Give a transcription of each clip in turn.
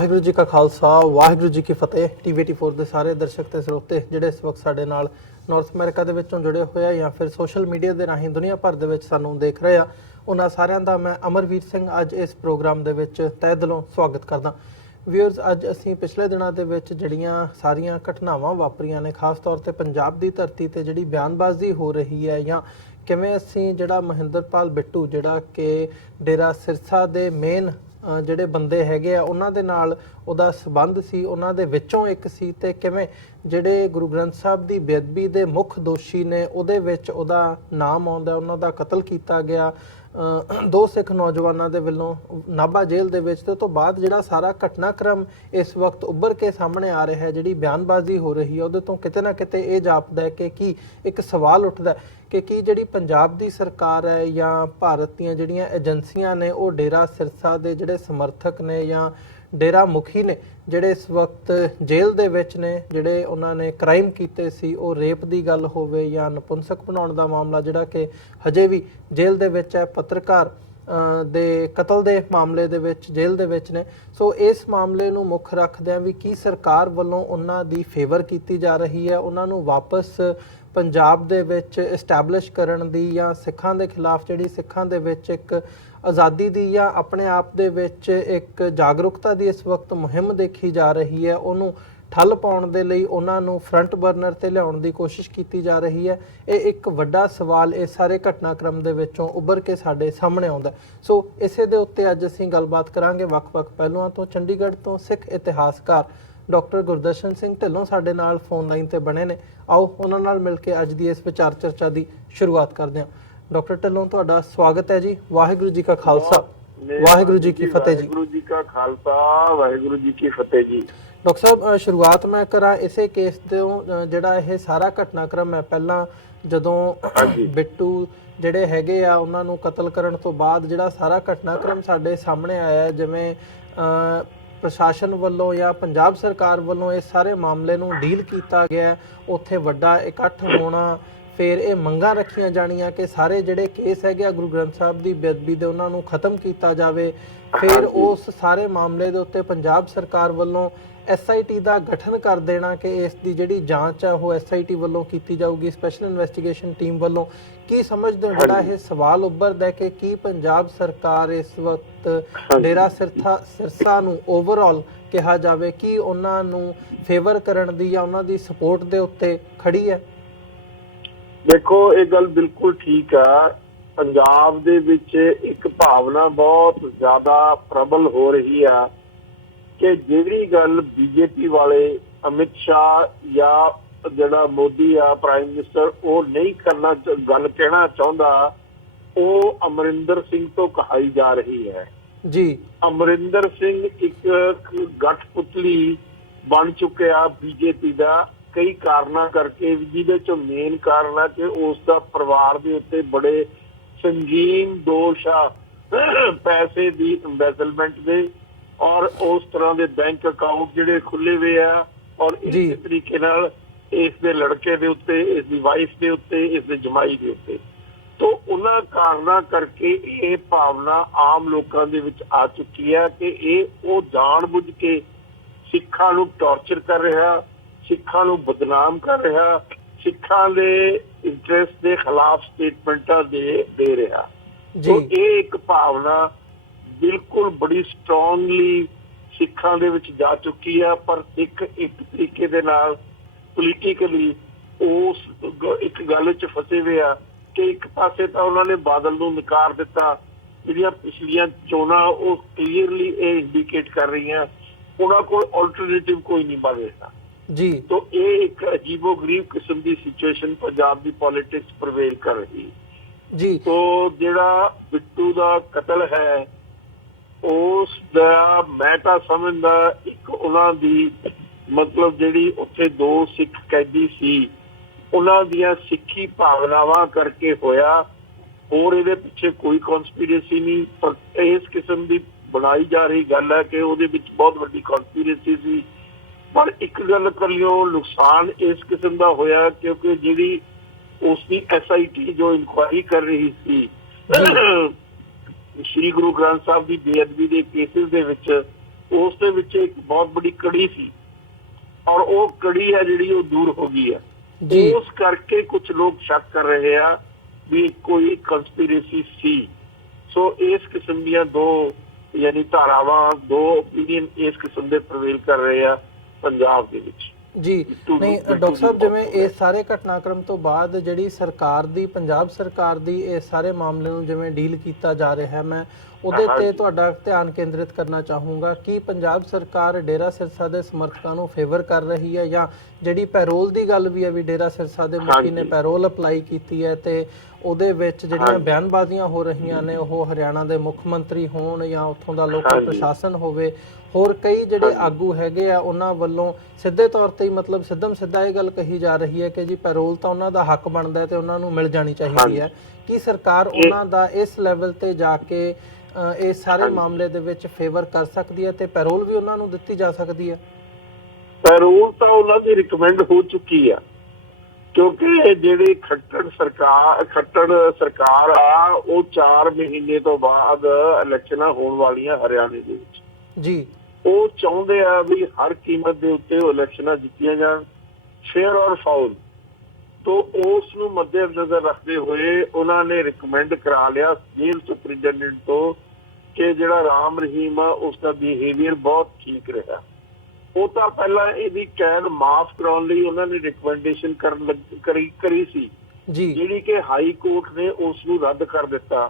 वाहिगुरू जी का खालसा वाहिगुरू जी की फतेह। TVT4 ਦੇ ਸਾਰੇ ਦਰਸ਼ਕ ਤੇ ਸਰੋਤੇ ਜਿਹੜੇ ਇਸ ਵਕਤ ਸਾਡੇ ਨਾਲ ਨਾਰਥ ਅਮਰੀਕਾ ਦੇ ਵਿੱਚੋਂ ਜੁੜੇ ਹੋਏ ਆ ਜਾਂ ਫਿਰ ਸੋਸ਼ਲ ਮੀਡੀਆ ਦੇ ਰਾਹੀਂ ਦੁਨੀਆ ਭਰ ਦੇ ਵਿੱਚ ਸਾਨੂੰ ਦੇਖ ਰਹੇ ਆ, ਉਹਨਾਂ ਸਾਰਿਆਂ ਦਾ ਮੈਂ ਅਮਰਵੀਰ ਸਿੰਘ ਅੱਜ ਇਸ ਪ੍ਰੋਗਰਾਮ ਦੇ ਵਿੱਚ ਤਹਿ ਦਿਲੋਂ ਸਵਾਗਤ ਕਰਦਾ। ਵਿਊਅਰਸ, ਅੱਜ ਅਸੀਂ ਪਿਛਲੇ ਦਿਨਾਂ ਦੇ ਵਿੱਚ ਜਿਹੜੀਆਂ ਸਾਰੀਆਂ ਘਟਨਾਵਾਂ ਵਾਪਰੀਆਂ ਨੇ, ਖਾਸ ਤੌਰ ਤੇ ਪੰਜਾਬ ਦੀ ਧਰਤੀ ਤੇ ਜਿਹੜੀ ਬਿਆਨਬਾਜ਼ੀ ਹੋ ਰਹੀ ਹੈ ਜਾਂ ਕਿਵੇਂ ਅਸੀਂ ਜਿਹੜਾ ਮਹਿੰਦਰਪਾਲ ਬਿੱਟੂ ਜਿਹੜਾ ਕਿ ਡੇਰਾ ਸਿਰਸਾ ਦੇ ਮੇਨ ਜਿਹੜੇ ਬੰਦੇ ਹੈਗੇ ਆ ਉਹਨਾਂ ਦੇ ਨਾਲ ਉਹਦਾ ਸਬੰਧ ਸੀ, ਉਹਨਾਂ ਦੇ ਵਿੱਚੋਂ ਇੱਕ ਸੀ, ਤੇ ਕਿਵੇਂ ਜਿਹੜੇ ਗੁਰੂ ਗ੍ਰੰਥ ਸਾਹਿਬ ਦੀ ਬੇਅਦਬੀ ਦੇ ਮੁੱਖ ਦੋਸ਼ੀ ਨੇ ਉਹਦੇ ਵਿੱਚ ਉਹਦਾ ਨਾਮ ਆਉਂਦਾ, ਉਹਨਾਂ ਦਾ ਕਤਲ ਕੀਤਾ ਗਿਆ ਦੋ ਸਿੱਖ ਨੌਜਵਾਨਾਂ ਦੇ ਵੱਲੋਂ ਨਾਭਾ ਜੇਲ੍ਹ ਦੇ ਵਿੱਚ। ਤੇ ਤੋਂ ਬਾਅਦ ਜਿਹੜਾ ਸਾਰਾ ਘਟਨਾਕ੍ਰਮ ਇਸ ਵਕਤ ਉੱਭਰ ਕੇ ਸਾਹਮਣੇ ਆ ਰਿਹਾ ਹੈ, ਜਿਹੜੀ ਬਿਆਨਬਾਜ਼ੀ ਹੋ ਰਹੀ ਹੈ, ਉਹਦੇ ਤੋਂ ਕਿਤੇ ਨਾ ਕਿਤੇ ਇਹ ਜਾਪਦਾ ਹੈ ਕਿ ਕੀ ਇੱਕ ਸਵਾਲ ਉੱਠਦਾ ਕਿ ਕੀ ਜਿਹੜੀ ਪੰਜਾਬ ਦੀ ਸਰਕਾਰ ਹੈ ਜਾਂ ਭਾਰਤ ਦੀਆਂ ਜਿਹੜੀਆਂ ਏਜੰਸੀਆਂ ਨੇ ਉਹ ਡੇਰਾ ਸਿਰਸਾ ਦੇ ਜਿਹੜੇ ਸਮਰਥਕ ਨੇ ਜਾਂ ਡੇਰਾ ਮੁਖੀ ਨੇ ਜਿਹੜੇ ਇਸ ਵਕਤ ਜੇਲ੍ਹ ਦੇ ਵਿੱਚ ਨੇ, ਜਿਹੜੇ ਉਹਨਾਂ ਨੇ ਕ੍ਰਾਈਮ ਕੀਤੇ ਸੀ, ਉਹ ਰੇਪ ਦੀ ਗੱਲ ਹੋਵੇ ਜਾਂ ਨਪੁੰਸਕ ਬਣਾਉਣ ਦਾ ਮਾਮਲਾ ਜਿਹੜਾ ਕਿ ਹਜੇ ਵੀ ਜੇਲ੍ਹ ਦੇ ਵਿੱਚ ਹੈ, ਪੱਤਰਕਾਰ ਦੇ ਕਤਲ ਦੇ ਮਾਮਲੇ ਦੇ ਵਿੱਚ ਜੇਲ੍ਹ ਦੇ ਵਿੱਚ ਨੇ। ਸੋ ਇਸ ਮਾਮਲੇ ਨੂੰ ਮੁੱਖ ਰੱਖਦਿਆਂ ਵੀ ਕੀ ਸਰਕਾਰ ਵੱਲੋਂ ਉਹਨਾਂ ਦੀ ਫੇਵਰ ਕੀਤੀ ਜਾ ਰਹੀ ਹੈ, ਉਹਨਾਂ ਨੂੰ ਵਾਪਸ ਪੰਜਾਬ ਦੇ ਵਿੱਚ ਇਸਟੈਬਲਿਸ਼ ਕਰਨ ਦੀ ਜਾਂ ਸਿੱਖਾਂ ਦੇ ਖਿਲਾਫ ਜਿਹੜੀ ਸਿੱਖਾਂ ਦੇ ਵਿੱਚ ਇੱਕ ਆਜ਼ਾਦੀ ਦੀ ਜਾਂ ਆਪਣੇ ਆਪ ਦੇ ਵਿੱਚ ਇੱਕ ਜਾਗਰੂਕਤਾ ਦੀ ਇਸ ਵਕਤ ਮੁਹਿੰਮ ਦੇਖੀ ਜਾ ਰਹੀ ਹੈ, ਉਹਨੂੰ ਠੱਲ ਪਾਉਣ ਦੇ ਲਈ ਉਹਨਾਂ ਨੂੰ ਫਰੰਟ ਬਰਨਰ ਤੇ ਲਿਆਉਣ ਦੀ ਕੋਸ਼ਿਸ਼ ਕੀਤੀ ਜਾ ਰਹੀ ਹੈ। ਇਹ ਇੱਕ ਵੱਡਾ ਸਵਾਲ ਇਸ ਸਾਰੇ ਘਟਨਾਕ੍ਰਮ ਦੇ ਵਿੱਚੋਂ ਉੱਭਰ ਕੇ ਸਾਡੇ ਸਾਹਮਣੇ ਆਉਂਦਾ। ਸੋ ਇਸੇ ਦੇ ਉੱਤੇ ਅੱਜ ਅਸੀਂ ਗੱਲਬਾਤ ਕਰਾਂਗੇ ਵੱਖ-ਵੱਖ ਪਹਿਲੂਆਂ ਤੋਂ। ਚੰਡੀਗੜ੍ਹ ਤੋਂ ਸਿੱਖ ਇਤਿਹਾਸਕਾਰ ਡਾਕਟਰ ਗੁਰਦਰਸ਼ਨ ਸਿੰਘ ਢਿੱਲੋਂ ਸਾਡੇ ਨਾਲ ਫੋਨ ਲਾਈਨ ਤੇ ਬਣੇ ਨੇ। ਆਓ ਉਹਨਾਂ ਨਾਲ ਮਿਲ ਕੇ ਅੱਜ ਦੀ ਇਸ ਵਿਚਾਰ ਚਰਚਾ ਦੀ ਸ਼ੁਰੂਆਤ ਕਰਦੇ ਹਾਂ। ਡਾਕਟਰ ਢਿੱਲੋਂ, ਤੁਹਾਡਾ ਸਵਾਗਤ ਹੈ ਜੀ। ਵਾਹਿਗੁਰੂ ਜੀ ਕਾ ਖਾਲਸਾ ਵਾਹਿਗੁਰੂ ਜੀ ਕੀ ਫਤਿਹ ਜੀ। ਵਾਹਿਗੁਰੂ ਜੀ ਕਾ ਖਾਲਸਾ ਵਾਹਿਗੁਰੂ ਜੀ ਕੀ ਫਤਿਹ ਜੀ। ਡਾਕਟਰ ਸਾਹਿਬ, ਸ਼ੁਰੂਆਤ ਮੈਂ ਕਰਾਂ ਇਸੇ ਕੇਸ ਤੋਂ ਜਿਹੜਾ ਇਹ ਸਾਰਾ ਘਟਨਾਕ੍ਰਮ ਹੈ। ਪਹਿਲਾਂ ਜਦੋਂ ਬਿੱਟੂ ਜਿਹੜੇ ਹੈਗੇ ਆ ਉਹਨਾਂ ਨੂੰ ਕਤਲ ਕਰਨ ਤੋਂ ਬਾਅਦ ਜਿਹੜਾ ਸਾਰਾ ਘਟਨਾਕ੍ਰਮ ਸਾਡੇ ਸਾਹਮਣੇ ਆਇਆ, ਜਿਵੇਂ ਪ੍ਰਸ਼ਾਸਨ ਵੱਲੋਂ ਜਾਂ ਪੰਜਾਬ ਸਰਕਾਰ ਵੱਲੋਂ ਇਸ ਸਾਰੇ ਮਾਮਲੇ ਨੂੰ ਡੀਲ ਕੀਤਾ ਗਿਆ, ਉੱਥੇ ਵੱਡਾ ਇਕੱਠ ਹੋਣਾ, ਫਿਰ ਇਹ ਮੰਗਾਂ ਰੱਖੀਆਂ ਜਾਣੀਆਂ ਕਿ ਸਾਰੇ ਜਿਹੜੇ ਕੇਸ ਹੈਗੇ ਆ ਗੁਰੂ ਗ੍ਰੰਥ ਸਾਹਿਬ ਦੀ ਬੇਅਦਬੀ ਦੇ ਉਹਨਾਂ ਨੂੰ ਖਤਮ ਕੀਤਾ ਜਾਵੇ। ਫਿਰ ਉਸ ਸਾਰੇ ਮਾਮਲੇ ਦੇ ਉੱਤੇ ਪੰਜਾਬ ਸਰਕਾਰ ਵੱਲੋਂ SIT ਦਾ ਗਠਨ ਕਰ ਦੇਣਾ ਕਿ ਇਸ ਦੀ ਜਿਹੜੀ ਜਾਂਚ ਹੈ ਉਹ SIT ਵੱਲੋਂ ਕੀਤੀ ਜਾਊਗੀ, ਸਪੈਸ਼ਲ ਇਨਵੈਸਟੀਗੇਸ਼ਨ ਟੀਮ ਵੱਲੋਂ। ਕੀ ਸਮਝਦੇ ਹੋ ਜਿਹੜਾ ਇਹ ਸਵਾਲ ਉੱਭਰਦਾ ਹੈ ਕਿ ਕੀ ਪੰਜਾਬ ਸਰਕਾਰ ਇਸ ਵਕਤ ਡੇਰਾ ਸਿਰਸਾ ਨੂੰ ਓਵਰਆਲ ਕਿਹਾ ਜਾਵੇ ਕਿ ਉਹਨਾਂ ਨੂੰ ਫੇਵਰ ਕਰਨ ਦੀ ਜਾਂ ਉਹਨਾਂ ਦੀ ਸਪੋਰਟ ਦੇ ਉੱਤੇ ਖੜੀ ਹੈ? ਦੇਖੋ, ਇਹ ਗੱਲ ਬਿਲਕੁਲ ਠੀਕ ਆ। ਪੰਜਾਬ ਦੇ ਵਿੱਚ ਇੱਕ ਭਾਵਨਾ ਬਹੁਤ ਜ਼ਿਆਦਾ ਪ੍ਰਬਲ ਹੋ ਰਹੀ ਆ ਕਿ ਜਿਹੜੀ ਗੱਲ BJP ਵਾਲੇ ਅਮਿਤ ਸ਼ਾਹ ਜਾਂ ਜਿਹੜਾ ਮੋਦੀ ਆ ਪ੍ਰਾਈਮ ਮਿਨਿਸਟਰ ਉਹ ਨਹੀਂ ਕਰਨਾ ਗੱਲ ਕਹਿਣਾ ਚਾਹੁੰਦਾ, ਉਹ ਅਮਰਿੰਦਰ ਸਿੰਘ ਤੋਂ ਕਹਾਈ ਜਾ ਰਹੀ ਹੈ ਜੀ। ਅਮਰਿੰਦਰ ਸਿੰਘ ਇੱਕ ਗੱਠਪੁਤਲੀ ਬਣ ਚੁੱਕਿਆ BJP ਦਾ ਕਈ ਕਾਰਨਾਂ ਕਰਕੇ, ਜਿਹਦੇ ਚੋਂ ਮੇਨ ਕਾਰਨ ਹੈ ਕਿ ਉਸ ਦਾ ਪਰਿਵਾਰ ਦੇ ਉੱਤੇ ਬੜੇ ਸੰਗੀਨ ਦੋਸ਼ ਆ ਪੈਸੇ ਦੀ ਇੰਵੈਸਟਮੈਂਟ ਦੇ, ਔਰ ਉਸ ਤਰ੍ਹਾਂ ਦੇ ਬੈਂਕ ਅਕਾਊਂਟ ਜਿਹੜੇ ਖੁੱਲੇ ਹੋਏ ਆ, ਔਰ ਇਸ ਤਰੀਕੇ ਨਾਲ ਇਸ ਦੇ ਲੜਕੇ ਦੇ ਉੱਤੇ, ਇਸ ਦੀ ਵਾਈਫ ਦੇ ਉੱਤੇ, ਇਸ ਦੇ ਜਮਾਈ ਦੇ ਉੱਤੇ। ਤੋਂ ਉਹਨਾਂ ਕਾਰਨਾਂ ਕਰਕੇ ਇਹ ਭਾਵਨਾ ਆਮ ਲੋਕਾਂ ਦੇ ਵਿੱਚ ਆ ਚੁੱਕੀ ਹੈ ਕਿ ਇਹ ਉਹ ਜਾਣ ਬੁੱਝ ਕੇ ਸਿੱਖਾਂ ਨੂੰ ਟੌਰਚਰ ਕਰ ਰਿਹਾ, ਸਿੱਖਾਂ ਨੂੰ ਬਦਨਾਮ ਕਰ ਰਿਹਾ, ਸਿੱਖਾਂ ਦੇ ਇੰਟਰਸਟ ਦੇ ਖਿਲਾਫ ਸਟੇਟਮੈਂਟਾਂ ਦੇ ਰਿਹਾ। ਸੋ ਇਹ ਇੱਕ ਭਾਵਨਾ ਬਿਲਕੁਲ ਬੜੀ ਸਟਰੋਂਗਲੀ ਸਿੱਖਾਂ ਦੇ ਵਿੱਚ ਜਾ ਚੁੱਕੀ ਆ। ਪਰ ਸਿੱਖ ਇੱਕ ਤਰੀਕੇ ਦੇ ਨਾਲ ਪੋਲੀਟੀਕਲੀ ਉਸ ਇੱਕ ਗੱਲ 'ਚ ਫਸੇ ਹੋਏ ਆ ਕਿ ਇੱਕ ਪਾਸੇ ਤਾਂ ਉਹਨਾਂ ਨੇ ਬਾਦਲ ਨੂੰ ਨਕਾਰ ਦਿੱਤਾ, ਜਿਹੜੀਆਂ ਪਿਛਲੀਆਂ ਚੋਣਾਂ ਉਹ ਕਲੀਅਰਲੀ ਇਹ ਇੰਡੀਕੇਟ ਕਰ ਰਹੀਆਂ ਉਹਨਾਂ ਕੋਲ ਆਲਟਰਨੇਟਿਵ ਕੋਈ ਨਹੀਂ ਬਣ ਰਿਹਾ ਜੀ। ਤਾਂ ਇਹ ਇੱਕ ਅਜੀਬੋ ਗਰੀਬ ਕਿਸਮ ਦੀ ਸਿਚੁਏਸ਼ਨ ਪੰਜਾਬ ਦੀ ਪੋਲਿਟਿਕਸ ਪ੍ਰਵੇਲ ਕਰ ਰਹੀ ਜੀ। ਤੋਂ ਜਿਹੜਾ ਬਿੱਟੂ ਦਾ ਕਤਲ ਹੈ ਉਸ ਦਾ ਮੈਂ ਤਾਂ ਸਮਝਦਾ ਇੱਕ ਉਹਨਾਂ ਦੀ ਮਤਲਬ ਜਿਹੜੀ ਉੱਥੇ ਦੋ ਸਿੱਖ ਕੈਦੀ ਸੀ ਉਹਨਾਂ ਦੀਆਂ ਸਿੱਖੀ ਭਾਵਨਾਵਾਂ ਕਰਕੇ ਹੋਇਆ, ਹੋਰ ਇਹਦੇ ਪਿੱਛੇ ਕੋਈ ਕਨਸਪੀਰੇਸੀ ਨਹੀਂ। ਪਰ ਇਸ ਕਿਸਮ ਦੀ ਬਣਾਈ ਜਾ ਰਹੀ ਗੱਲ ਹੈ ਕਿ ਉਹਦੇ ਵਿੱਚ ਬਹੁਤ ਵੱਡੀ ਕਨਸਪੀਰੇਸੀ ਸੀ। ਪਰ ਇੱਕ ਗੱਲ ਕਰਿਓ, ਨੁਕਸਾਨ ਇਸ ਕਿਸਮ ਦਾ ਹੋਇਆ ਕਿਉਂਕਿ ਜਿਹੜੀ ਉਸ ਦੀ SIT ਜੋ ਇਨਕੁਆਇਰੀ ਕਰ ਰਹੀ ਸੀ ਸ਼੍ਰੀ ਗੁਰੂ ਗ੍ਰੰਥ ਸਾਹਿਬ ਦੀ ਬੇਅਦਬੀ ਦੇ ਕੇਸਿਸ ਦੇ ਵਿੱਚ ਉਸ ਦੇ ਵਿੱਚ ਇੱਕ ਬਹੁਤ ਬੜੀ ਕੜੀ ਸੀ, ਔਰ ਉਹ ਕੜੀ ਹੈ ਜਿਹੜੀ ਉਹ ਦੂਰ ਹੋ ਗਈ ਹੈ। ਉਸ ਕਰਕੇ ਕੁਝ ਲੋਕ ਸ਼ੱਕ ਕਰ ਰਹੇ ਆ ਵੀ ਕੋਈ ਕੰਸਪੀਰੇਸੀ ਸੀ। ਸੋ ਇਸ ਕਿਸਮ ਦੀਆਂ ਦੋ ਯਾਨੀ ਧਾਰਾਵਾਂ, ਦੋ ਓਪੀਨੀਅਨ ਇਸ ਕਿਸਮ ਦੇ ਪ੍ਰਵੇਲ ਕਰ ਰਹੇ ਆ ਪੰਜਾਬ ਦੇ ਵਿੱਚ। ਜੀ ਨਹੀਂ ਡਾਕਟਰ ਸਾਹਿਬ, ਜਿਵੇਂ ਇਸ ਸਾਰੇ ਘਟਨਾਕ੍ਰਮ ਤੋਂ ਬਾਅਦ ਜਿਹੜੀ ਸਰਕਾਰ ਦੀ, ਪੰਜਾਬ ਸਰਕਾਰ ਦੀ ਇਸ ਸਾਰੇ ਮਾਮਲੇ ਨੂੰ ਜਿਵੇਂ ਡੀਲ ਕੀਤਾ ਜਾ ਰਿਹਾ ਹੈ, ਮੈਂ ਉਹਦੇ ਤੇ ਤੁਹਾਡਾ ਧਿਆਨ ਕੇਂਦਰਿਤ ਕਰਨਾ ਚਾਹੂੰਗਾ ਕਿ ਪੰਜਾਬ ਸਰਕਾਰ ਡੇਰਾ ਸਿਰਸਾ ਦੇ ਸਮਰਥਕਾਂ ਨੂੰ ਫੇਵਰ ਕਰ ਰਹੀ ਹੈ, ਜਾਂ ਜਿਹੜੀ ਪੈਰੋਲ ਦੀ ਗੱਲ ਵੀ ਹੈ ਵੀ ਡੇਰਾ ਸਿਰਸਾ ਦੇ ਮੁਖੀ ਨੇ ਪੈਰੋਲ ਅਪਲਾਈ ਕੀਤੀ ਹੈ ਤੇ ਉਹਦੇ ਵਿੱਚ ਜਿਹੜੀਆਂ ਬਿਆਨਬਾਜ਼ੀਆਂ ਹੋ ਰਹੀਆਂ ਨੇ, ਉਹ ਹਰਿਆਣਾ ਦੇ ਮੁੱਖ ਮੰਤਰੀ ਹੋਣ ਜਾਂ ਉੱਥੋਂ ਦਾ ਲੋਕਲ ਪ੍ਰਸ਼ਾਸਨ ਹੋਵੇ, ਹੋਰ ਕਈ ਜਿਹੜੇ ਆਗੂ ਹੈਗੇ ਆ ਉਹਨਾਂ ਵੱਲੋਂ ਸਿੱਧੇ ਤੌਰ ਤੇ ਹੀ ਮਤਲਬ ਸਿੱਧਮ ਸਿੱਧਾ ਇਹ ਗੱਲ ਕਹੀ ਜਾ ਰਹੀ ਹੈ ਕਿ ਜੀ ਪੈਰੋਲ ਤਾਂ ਉਹਨਾਂ ਦਾ ਹੱਕ ਬਣਦਾ ਹੈ ਤੇ ਉਹਨਾਂ ਨੂੰ ਮਿਲ ਜਾਣੀ ਚਾਹੀਦੀ ਹੈ। ਕੀ ਸਰਕਾਰ ਉਹਨਾਂ ਦਾ ਇਸ ਲੈਵਲ ਤੇ ਜਾ ਕੇ ਇਸ ਸਾਰੇ ਮਾਮਲੇ ਦੇ ਵਿੱਚ ਫੇਵਰ ਕਰ ਸਕਦੀ ਹੈ ਤੇ ਪੈਰੋਲ ਵੀ ਉਹਨਾਂ ਨੂੰ ਦਿੱਤੀ ਜਾ ਸਕਦੀ ਹੈ? ਪੈਰੋਲ ਤਾਂ ਉਹਨਾਂ ਦੀ ਰਿਕਮੈਂਡ ਹੋ ਚੁੱਕੀ ਆ, ਕਿਉਂਕਿ ਜਿਹੜੀ ਖੱਟੜ ਸਰਕਾਰ ਆ ਉਹ 4 ਮਹੀਨੇ ਤੋਂ ਬਾਅਦ ਇਲੈਕਸ਼ਨਾਂ ਹੋਣ ਵਾਲੀਆਂ ਹਰਿਆਣੇ ਦੇ ਵਿੱਚ ਜੀ। ਉਹ ਚਾਹੁੰਦੇ ਆ ਵੀ ਹਰ ਕੀਮਤ ਦੇ ਉੱਤੇ ਉਹ ਇਲੈਕਸ਼ਨਾਂ ਜਿੱਤੀਆਂ ਜਾਣ, ਫੇਅਰ ਔਰ ਫਾਉਲ। ਤੋਂ ਉਸ ਨੂੰ ਮੱਦੇ ਨਜ਼ਰ ਰੱਖਦੇ ਹੋਏ ਉਹਨਾਂ ਨੇ ਰਿਕਮੈਂਡ ਕਰਾ ਲਿਆ ਜੇਲ੍ਹ ਸੁਪਰਿੰਟੈਂਡੈਂਟ ਤੋਂ ਕਿ ਜਿਹੜਾ ਰਾਮ ਰਹੀਮ ਆ ਉਸਦਾ ਬਿਹੇਵੀਅਰ ਬਹੁਤ ਠੀਕ ਰਿਹਾ। ਉਹ ਤਾਂ ਪਹਿਲਾਂ ਇਹਦੀ ਕੈਦ ਮਾਫ ਕਰਾਉਣ ਲਈ ਉਹਨਾਂ ਨੇ ਰਿਕਮੈਂਡੇਸ਼ਨ ਕਰੀ ਸੀ, ਜਿਹੜੀ ਕਿ ਹਾਈ ਕੋਰਟ ਨੇ ਉਸ ਨੂੰ ਰੱਦ ਕਰ ਦਿੱਤਾ।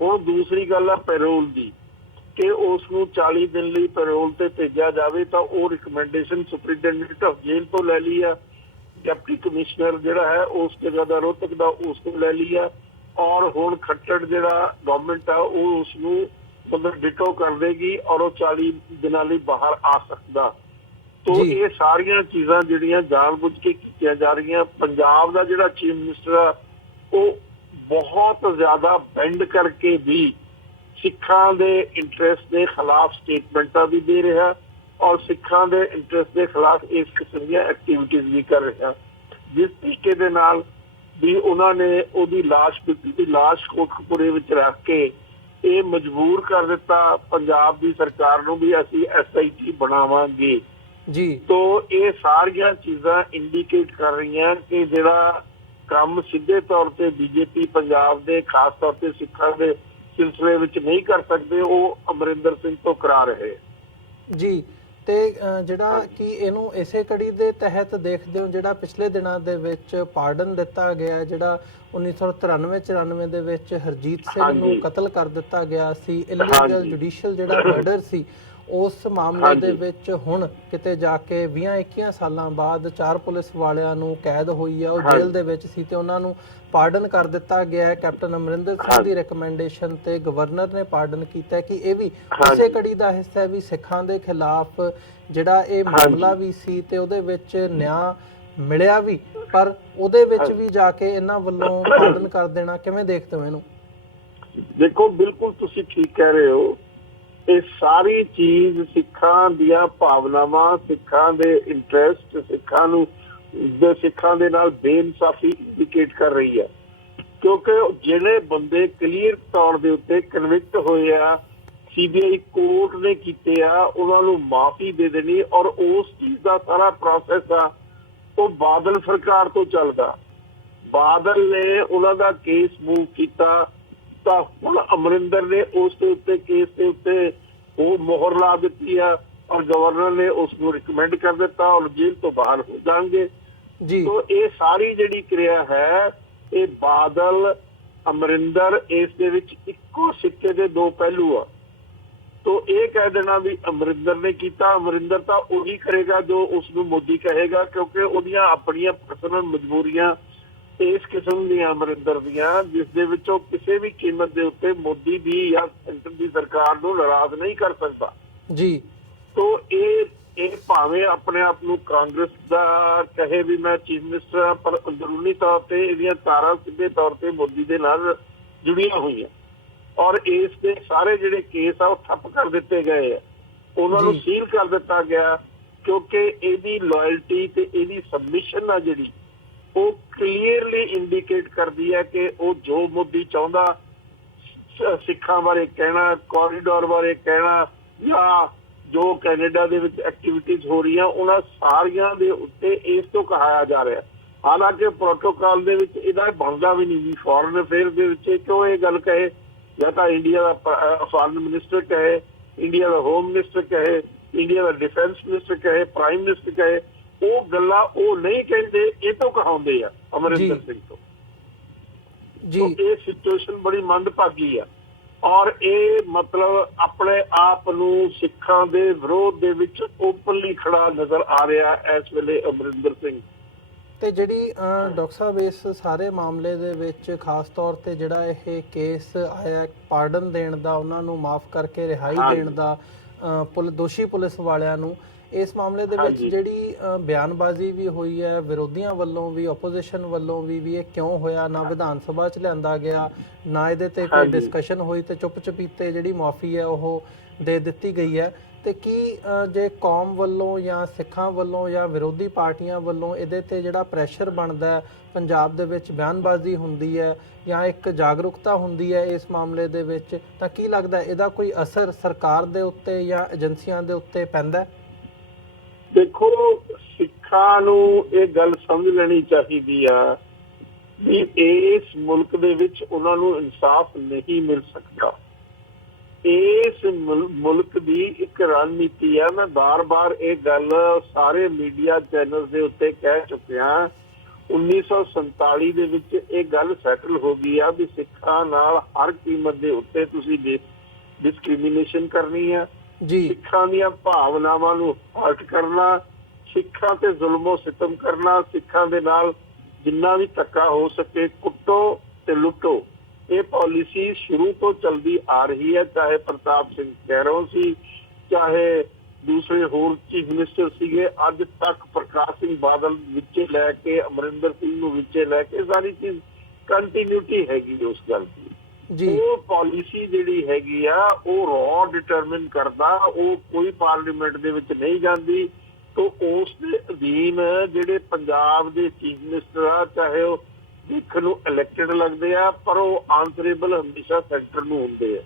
ਹੁਣ ਦੂਸਰੀ ਗੱਲ ਆ ਪੈਰੋਲ ਦੀ, ਕਿ ਉਸ ਨੂੰ 40 ਦਿਨ ਲਈ ਪੈਰੋਲ ਤੇ ਭੇਜਿਆ ਜਾਵੇ, ਤਾਂ ਉਹ ਰਿਕਮੈਂਡੇਸ਼ਨ ਸੁਪਰਿੰਟੈਂਡੈਂਟ ਆਫ ਜੇਲ੍ਹ ਤੋਂ ਲੈ ਲਈ ਆ, ਡਿਪਟੀ ਕਮਿਸ਼ਨਰ ਜਿਹੜਾ ਹੈ ਉਸ ਜਗ੍ਹਾ ਦਾ ਰੋਹਤਕ ਦਾ ਉਸ ਤੋਂ ਲੈ ਲਈ ਆ, ਔਰ ਹੁਣ ਖੱਟੜ ਜਿਹੜਾ ਗਵਰਨਮੈਂਟ ਆ ਉਹ ਉਸ ਨੂੰ ਮਤਲਬ ਡਿਟੋ ਕਰ ਦੇਗੀ ਔਰ ਉਹ 40 ਦਿਨਾਂ ਲਈ ਬਾਹਰ ਆ ਸਕਦਾ। ਤੋ ਇਹ ਸਾਰੀਆਂ ਚੀਜ਼ਾਂ ਜਿਹੜੀਆਂ ਜਾਣਬੁੱਝ ਕੇ ਕੀਤੀਆਂ ਜਾ ਰਹੀਆਂ। ਪੰਜਾਬ ਦਾ ਜਿਹੜਾ ਚੀਫ ਮਿਨਿਸਟਰ ਆ ਉਹ ਬਹੁਤ ਜ਼ਿਆਦਾ ਬੈਂਡ ਕਰਕੇ ਵੀ ਸਿੱਖਾਂ ਦੇ ਇੰਟਰਸਟ ਦੇ ਖਿਲਾਫ ਸਟੇਟਮੈਂਟਾਂ ਵੀ ਦੇ ਰਿਹਾ ਔਰ ਸਿੱਖਾਂ ਦੇ ਇੰਟਰਸਟ ਦੇ ਖਿਲਾਫ ਇਸ ਕਿਸਮ ਦੀਆਂ ਐਕਟੀਵਿਟੀਜ਼ ਵੀ ਕਰ ਰਿਹਾ। ਜਿਸ ਤਰੀਕੇ ਦੇ ਨਾਲ ਵੀ ਉਹਨਾਂ ਨੇ ਉਹਦੀ ਲਾਸ਼ ਕੋਟਕਪੂਰੇ ਵਿੱਚ ਰੱਖ ਕੇ ਇਹ ਮਜਬੂਰ ਕਰ ਦਿੱਤਾ ਪੰਜਾਬ ਦੀ ਸਰਕਾਰ ਨੂੰ ਵੀ ਅਸੀਂ SIT ਬਣਾਵਾਂਗੇ ਜੀ। ਤੋਂ ਇਹ ਸਾਰੀਆਂ ਚੀਜ਼ਾਂ ਇੰਡੀਕੇਟ ਕਰ ਰਹੀਆਂ ਕਿ ਜਿਹੜਾ ਕੰਮ ਸਿੱਧੇ ਤੌਰ ਤੇ BJP ਪੰਜਾਬ ਦੇ ਖਾਸ ਤੌਰ ਤੇ ਸਿੱਖਾਂ ਦੇ ਸਿਲਸਿਲੇ ਵਿੱਚ ਨਹੀਂ ਕਰ ਸਕਦੇ, ਉਹ ਅਮਰਿੰਦਰ ਸਿੰਘ ਤੋਂ ਕਰਾ ਰਹੇ ਜੀ। ਤੇ ਜਿਹੜਾ ਕਿ ਇਹਨੂੰ ਇਸੇ ਕੜੀ ਦੇ ਤਹਿਤ ਦੇਖਦੇ ਹੋ, ਜਿਹੜਾ ਪਿਛਲੇ ਦਿਨਾਂ ਦੇ ਵਿੱਚ ਪਾਰਡਨ ਦਿੱਤਾ ਗਿਆ, ਜਿਹੜਾ 1993-94 ਦੇ ਵਿੱਚ ਹਰਜੀਤ ਸਿੰਘ ਨੂੰ ਕਤਲ ਕਰ ਦਿੱਤਾ ਗਿਆ ਸੀ, ਇਲੀਗਲ ਜੁਡੀਸ਼ੀਅਲ ਜਿਹੜਾ ਮਰਡਰ ਸੀ, ਉਸ ਮਾਮਲੇ ਦੇ ਵਿੱਚ ਹੁਣ ਕਿਤੇ ਜਾ ਕੇ 20-21 ਸਾਲਾਂ ਬਾਅਦ 4 ਪੁਲਿਸ ਵਾਲਿਆਂ ਨੂੰ ਕੈਦ ਹੋਈ ਹੈ, ਉਹ ਜੇਲ੍ਹ ਦੇ ਵਿੱਚ ਸੀ ਤੇ ਉਹਨਾਂ ਨੂੰ ਪਾਰਡਨ ਕਰ ਦਿੱਤਾ ਗਿਆ ਹੈ। ਕੈਪਟਨ ਅਮਰਿੰਦਰ ਸਿੰਘ ਦੀ ਰეკਮੈਂਡੇਸ਼ਨ ਤੇ ਗਵਰਨਰ ਨੇ ਪਾਰਡਨ ਕੀਤਾ ਕਿ ਇਹ ਵੀ ਉਸੇ ਕੜੀ ਦਾ ਹਿੱਸਾ ਹੈ ਵੀ ਸਿੱਖਾਂ ਦੇ ਖਿਲਾਫ ਜਿਹੜਾ ਇਹ ਮਾਮਲਾ ਵੀ ਸੀ ਤੇ ਉਹਦੇ ਵਿੱਚ ਨਿਆਂ ਮਿਲਿਆ ਵੀ, ਪਰ ਉਹਦੇ ਵਿੱਚ ਵੀ ਜਾ ਕੇ ਇਹਨਾਂ ਵੱਲੋਂ ਪਾਰਡਨ ਕਰ ਦੇਣਾ, ਕਿਵੇਂ ਦੇਖਦੇ ਹੋ ਇਹਨੂੰ? ਦੇਖੋ, ਬਿਲਕੁਲ ਤੁਸੀਂ ਠੀਕ ਕਹਿ ਰਹੇ ਹੋ। ਇਹ ਸਾਰੀ ਚੀਜ਼ ਸਿੱਖਾਂ ਦੀਆਂ ਭਾਵਨਾਵਾਂ, ਸਿੱਖਾਂ ਦੇ ਇੰਟਰਸਟ, ਸਿੱਖਾਂ ਦੇ ਨਾਲ ਬੇਇਨਸਾਫੀ ਇੰਡੀਕੇਟ ਕਰ ਰਹੀ ਹੈ, ਕਿਉਂਕਿ ਜਿਹੜੇ ਬੰਦੇ ਕਲੀਅਰ ਤੌਰ ਦੇ ਉੱਤੇ ਕਨਵਿਕਟ ਹੋਏ ਆ, CBI ਕੋਰਟ ਨੇ ਕੀਤੇ ਆ, ਉਹਨਾਂ ਨੂੰ ਮਾਫੀ ਦੇ ਦੇਣੀ ਔਰ ਉਸ ਚੀਜ਼ ਦਾ ਸਾਰਾ ਪ੍ਰੋਸੈਸ ਆ ਉਹ ਬਾਦਲ ਸਰਕਾਰ ਤੋਂ ਚੱਲਦਾ। ਬਾਦਲ ਨੇ ਉਹਨਾਂ ਦਾ ਕੇਸ ਮੂਵ ਕੀਤਾ ਤਾਂ ਹੁਣ ਅਮਰਿੰਦਰ ਨੇ ਉਸ ਦੇ ਉੱਤੇ ਕੇਸ ਦੇ ਉੱਤੇ ਉਹ ਮੋਹਰ ਲਾ ਦਿੱਤੀ ਆ ਔਰ ਗਵਰਨਰ ਨੇ ਉਸ ਨੂੰ ਰਿਕਮੈਂਡ ਕਰ ਦਿੱਤਾ ਔਰ ਜੇਲ੍ਹ ਤੋਂ ਬਾਹਰ ਹੋ ਜਾਣਗੇ ਜੀ। तो ਇਹ ਸਾਰੀ ਜਿਹੜੀ ਕਿਰਿਆ ਹੈ ਇਹ ਬਾਦਲ ਅਮਰਿੰਦਰ ਇਸ ਦੇ ਵਿੱਚ ਇੱਕੋ ਸਿੱਕੇ ਦੇ ਦੋ ਪਹਿਲੂ ਆ। तो ਇਹ ਕਹਿ ਦੇਣਾ ਵੀ ਅਮਰਿੰਦਰ ਨੇ ਕੀਤਾ, ਅਮਰਿੰਦਰ ਤਾਂ ਉਹੀ ਕਰੇਗਾ ਜੋ ਉਸ ਨੂੰ ਮੋਦੀ ਕਹੇਗਾ, ਕਿਉਂਕਿ ਉਹਦੀਆਂ ਆਪਣੀਆਂ ਪਰਸਨਲ ਮਜਬੂਰੀਆਂ ਇਸ ਕਿਸਮ ਦੀਆਂ ਅਮਰਿੰਦਰ ਦੀਆਂ ਜਿਸ ਦੇ ਵਿੱਚ ਉਹ ਕਿਸੇ ਵੀ ਕੀਮਤ ਦੇ ਉੱਤੇ ਮੋਦੀ ਦੀ ਜਾਂ ਸੈਂਟਰ ਦੀ ਸਰਕਾਰ ਨੂੰ ਨਾਰਾਜ਼ ਨਹੀਂ ਕਰ ਸਕਦਾ ਜੀ। तो ਇਹ ਭਾਵੇਂ ਆਪਣੇ ਆਪ ਨੂੰ ਕਾਂਗਰਸ ਦਾ ਕਹੇ ਵੀ ਮੈਂ ਚੀਫ ਮਿਨਿਸਟਰ ਹਾਂ, ਪਰ ਅੰਦਰੂਨੀ ਤੌਰ ਤੇ ਇਹਦੀਆਂ ਤਾਰਾਂ ਸਿੱਧੇ ਤੌਰ ਤੇ ਮੋਦੀ ਦੇ ਨਾਲ ਜੁੜੀਆਂ ਹੋਈਆਂ ਔਰ ਇਸ ਦੇ ਸਾਰੇ ਜਿਹੜੇ ਕੇਸ ਆ ਉਹ ਠੱਪ ਕਰ ਦਿੱਤੇ ਗਏ ਆ, ਉਹਨਾਂ ਨੂੰ ਸੀਲ ਕਰ ਦਿੱਤਾ ਗਿਆ, ਕਿਉਂਕਿ ਇਹਦੀ ਲਾਇਲਟੀ ਤੇ ਇਹਦੀ ਸਬਮਿਸ਼ਨ ਆ ਜਿਹੜੀ ਉਹ ਕਲੀਅਰਲੀ ਇੰਡੀਕੇਟ ਕਰਦੀ ਹੈ ਕਿ ਉਹ ਜੋ ਮੋਦੀ ਚਾਹੁੰਦਾ ਸਿੱਖਾਂ ਬਾਰੇ ਕਹਿਣਾ, ਕੋਰੀਡੋਰ ਬਾਰੇ ਕਹਿਣਾ ਜਾਂ ਜੋ ਕੈਨੇਡਾ ਦੇ ਵਿੱਚ ਐਕਟੀਵਿਟੀਜ਼ ਹੋ ਰਹੀਆਂ ਉਹਨਾਂ ਸਾਰੀਆਂ ਦੇ ਉੱਤੇ ਇਸ ਤੋਂ ਕਹਾਇਆ ਜਾ ਰਿਹਾ। ਹਾਲਾਂਕਿ ਪ੍ਰੋਟੋਕਾਲ ਦੇ ਵਿੱਚ ਇਹਦਾ ਬਣਦਾ ਵੀ ਨਹੀਂ ਵੀ ਫੋਰਨ ਅਫੇਅਰ ਦੇ ਵਿੱਚ ਕਿਉਂ ਇਹ ਗੱਲ ਕਹੇ, ਜਾਂ ਤਾਂ ਇੰਡੀਆ ਦਾ ਫੋਰਨ ਮਿਨਿਸਟਰ ਕਹੇ, ਇੰਡੀਆ ਦਾ ਹੋਮ ਮਿਨਿਸਟਰ ਕਹੇ, ਇੰਡੀਆ ਦਾ ਡਿਫੈਂਸ ਮਿਨਿਸਟਰ ਕਹੇ, ਪ੍ਰਾਈਮ ਮਿਨਿਸਟਰ ਕਹੇ, ਉਹ ਗੱਲਾਂ ਉਹ ਨਹੀਂ ਕਹਿੰਦੇ, ਇਹ ਤੋਂ ਕਹਾਉਂਦੇ ਆ ਅਮਰਿੰਦਰ ਸਿੰਘ ਤੋਂ ਜੀ। ਇਹ ਸਿਚੁਏਸ਼ਨ ਬੜੀ ਮੰਦਭਾਗੀ ਆ ਔਰ ਇਹ ਮਤਲਬ ਆਪਣੇ ਆਪ ਨੂੰ ਸਿੱਖਾਂ ਦੇ ਵਿਰੋਧ ਦੇ ਵਿੱਚ ਓਪਨਲੀ ਖੜਾ ਨਜ਼ਰ ਆ ਰਿਹਾ ਇਸ ਵੇਲੇ ਅਮਰਿੰਦਰ ਸਿੰਘ। ਤੇ ਜਿਹੜੀ ਡਾਕਟਰ ਸਾਹਿਬ ਇਸ ਸਾਰੇ ਮਾਮਲੇ ਦੇ ਵਿੱਚ ਖਾਸ ਤੌਰ ਤੇ ਜਿਹੜਾ ਇਹ ਕੇਸ ਆਇਆ ਪਾਰਡਨ ਦੇਣ ਦਾ, ਉਹਨਾਂ ਨੂੰ ਮਾਫ ਕਰਕੇ ਰਿਹਾਈ ਦੇਣ ਦਾ ਦੋਸ਼ੀ ਪੁਲਿਸ ਵਾਲਿਆਂ ਨੂੰ, ਇਸ ਮਾਮਲੇ ਦੇ ਵਿੱਚ ਜਿਹੜੀ ਬਿਆਨਬਾਜ਼ੀ ਵੀ ਹੋਈ ਹੈ ਵਿਰੋਧੀਆਂ ਵੱਲੋਂ ਵੀ, ਆਪੋਜੀਸ਼ਨ ਵੱਲੋਂ ਵੀ ਇਹ ਕਿਉਂ ਹੋਇਆ, ਨਾ ਵਿਧਾਨ ਸਭਾ 'ਚ ਲਿਆਂਦਾ ਗਿਆ, ਨਾ ਇਹਦੇ ਤੇ ਕੋਈ ਡਿਸਕਸ਼ਨ ਹੋਈ ਤੇ ਚੁੱਪ ਚਪੀਤੇ ਜਿਹੜੀ ਮਾਫੀ ਹੈ ਉਹ ਦੇ ਦਿੱਤੀ ਗਈ ਹੈ। ਤੇ ਕੀ ਜੇ ਕੌਮ ਵੱਲੋਂ ਜਾਂ ਸਿੱਖਾਂ ਵੱਲੋਂ ਜਾਂ ਵਿਰੋਧੀ ਪਾਰਟੀਆਂ ਵੱਲੋਂ ਇਹਦੇ ਤੇ ਜਿਹੜਾ ਪ੍ਰੈਸ਼ਰ ਬਣਦਾ ਹੈ, ਪੰਜਾਬ ਦੇ ਵਿੱਚ ਬਿਆਨਬਾਜ਼ੀ ਹੁੰਦੀ ਹੈ ਜਾਂ ਇੱਕ ਜਾਗਰੂਕਤਾ ਹੁੰਦੀ ਹੈ ਇਸ ਮਾਮਲੇ ਦੇ ਵਿੱਚ, ਤਾਂ ਕੀ ਲੱਗਦਾ ਇਹਦਾ ਕੋਈ ਅਸਰ ਸਰਕਾਰ ਦੇ ਉੱਤੇ ਜਾਂ ਏਜੰਸੀਆਂ ਦੇ ਉੱਤੇ ਪੈਂਦਾ? ਦੇਖੋ, ਸਿੱਖਾਂ ਨੂੰ ਇਹ ਗੱਲ ਸਮਝ ਲੈਣੀ ਚਾਹੀਦੀ ਆ ਵੀ ਇਸ ਮੁਲਕ ਦੇ ਵਿੱਚ ਉਹਨਾਂ ਨੂੰ ਇਨਸਾਫ ਨਹੀਂ ਮਿਲ ਸਕਦਾ। ਇਸ ਮੁਲਕ ਦੀ ਇੱਕ ਰਣਨੀਤੀ ਆ। ਮੈਂ ਬਾਰ-ਬਾਰ ਇਹ ਗੱਲ ਸਾਰੇ ਮੀਡੀਆ ਚੈਨਲ ਦੇ ਉੱਤੇ ਕਹਿ ਚੁੱਕਿਆ। 1947 ਦੇ ਵਿੱਚ ਇਹ ਗੱਲ ਸੈਟਲ ਹੋ ਗਈ ਆ ਵੀ ਸਿੱਖਾਂ ਨਾਲ ਹਰ ਕੀਮਤ ਦੇ ਉੱਤੇ ਤੁਸੀਂ ਡਿਸਕ੍ਰਿਮੀਨੇਸ਼ਨ ਕਰਨੀ ਆ ਜੀ, ਸਿੱਖਾਂ ਦੀਆਂ ਭਾਵਨਾਵਾਂ ਨੂੰ ਹਰਟ ਕਰਨਾ, ਸਿੱਖਾਂ ਤੇ ਜ਼ੁਲਮੋ ਸਿਤਮ ਕਰਨਾ, ਸਿੱਖਾਂ ਦੇ ਨਾਲ ਜਿੰਨਾ ਵੀ ਧੱਕਾ ਹੋ ਸਕੇ ਕੁੱਟੋ ਤੇ ਲੁੱਟੋ। ਇਹ ਪਾਲਿਸੀ ਸ਼ੁਰੂ ਤੋਂ ਚੱਲਦੀ ਆ ਰਹੀ ਹੈ, ਚਾਹੇ ਪ੍ਰਤਾਪ ਸਿੰਘ ਖਹਿਰੋਂ ਸੀ, ਚਾਹੇ ਦੂਸਰੇ ਹੋਰ ਚੀਫ ਮਿਨਿਸਟਰ ਸੀਗੇ, ਅੱਜ ਤੱਕ ਪ੍ਰਕਾਸ਼ ਸਿੰਘ ਬਾਦਲ ਵਿੱਚੇ ਲੈ ਕੇ ਅਮਰਿੰਦਰ ਸਿੰਘ ਨੂੰ ਵਿੱਚੇ ਲੈ ਕੇ ਸਾਰੀ ਚੀਜ਼ ਕੰਟੀਨਿਊਟੀ ਹੈਗੀ ਉਸ ਗੱਲ ਦੀ। ਉਹ ਪਾਲਿਸੀ ਜਿਹੜੀ ਹੈਗੀ ਆ ਉਹ ਰॉ ਡਿਟਰਮਿਨ ਕਰਦਾ, ਉਹ ਕੋਈ ਪਾਰਲੀਮੈਂਟ ਦੇ ਵਿੱਚ ਨਹੀਂ ਜਾਂਦੀ। ਤਾਂ ਉਸ ਦੇ ਅਧੀਨ ਜਿਹੜੇ ਪੰਜਾਬ ਦੇ ਚੀਫ ਮਿਨਿਸਟਰ ਆ, ਚਾਹੇ ਉਹ ਦੇਖਣ ਨੂੰ ਇਲੈਕਟਡ ਲੱਗਦੇ ਆ ਪਰ ਉਹ ਆਨਸਰੇਬਲ ਹਮੇਸ਼ਾ ਸੈਂਟਰ ਨੂੰ ਹੁੰਦੇ ਆ।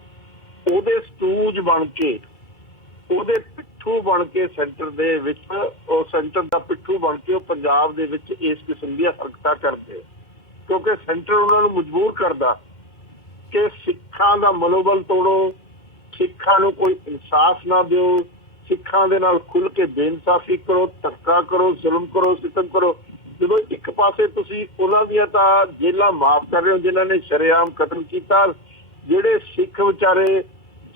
ਉਹਦੇ ਸਟੂਜ ਬਣ ਕੇ, ਉਹਦੇ ਪਿੱਠੂ ਬਣ ਕੇ ਸੈਂਟਰ ਦੇ ਵਿੱਚ, ਉਹ ਸੈਂਟਰ ਦਾ ਪਿੱਠੂ ਬਣ ਕੇ ਉਹ ਪੰਜਾਬ ਦੇ ਵਿੱਚ ਇਸ ਕਿਸਮ ਦੀਆਂ ਹਰਕਤਾਂ ਕਰਦੇ, ਕਿਉਂਕਿ ਸੈਂਟਰ ਉਹਨਾਂ ਨੂੰ ਮਜਬੂਰ ਕਰਦਾ ਕਿ ਸਿੱਖਾਂ ਦਾ ਮਨੋਬਲ ਤੋੜੋ, ਸਿੱਖਾਂ ਨੂੰ ਕੋਈ ਇਨਸਾਫ ਨਾ ਦਿਓ, ਸਿੱਖਾਂ ਦੇ ਨਾਲ ਖੁੱਲ ਕੇ ਬੇਇਨਸਾਫੀ ਕਰੋ, ਧੱਕਾ ਕਰੋ, ਜ਼ੁਲਮ ਕਰੋ, ਸਿਤਮ ਕਰੋ। ਜਦੋਂ ਇੱਕ ਪਾਸੇ ਤੁਸੀਂ ਉਹਨਾਂ ਦੀਆਂ ਤਾਂ ਜੇਲਾਂ ਮਾਫ ਕਰ ਰਹੇ ਹੋ ਜਿਨ੍ਹਾਂ ਨੇ ਸ਼ਰੇਆਮ ਕਤਲ ਕੀਤਾ, ਜਿਹੜੇ ਸਿੱਖ ਵਿਚਾਰੇ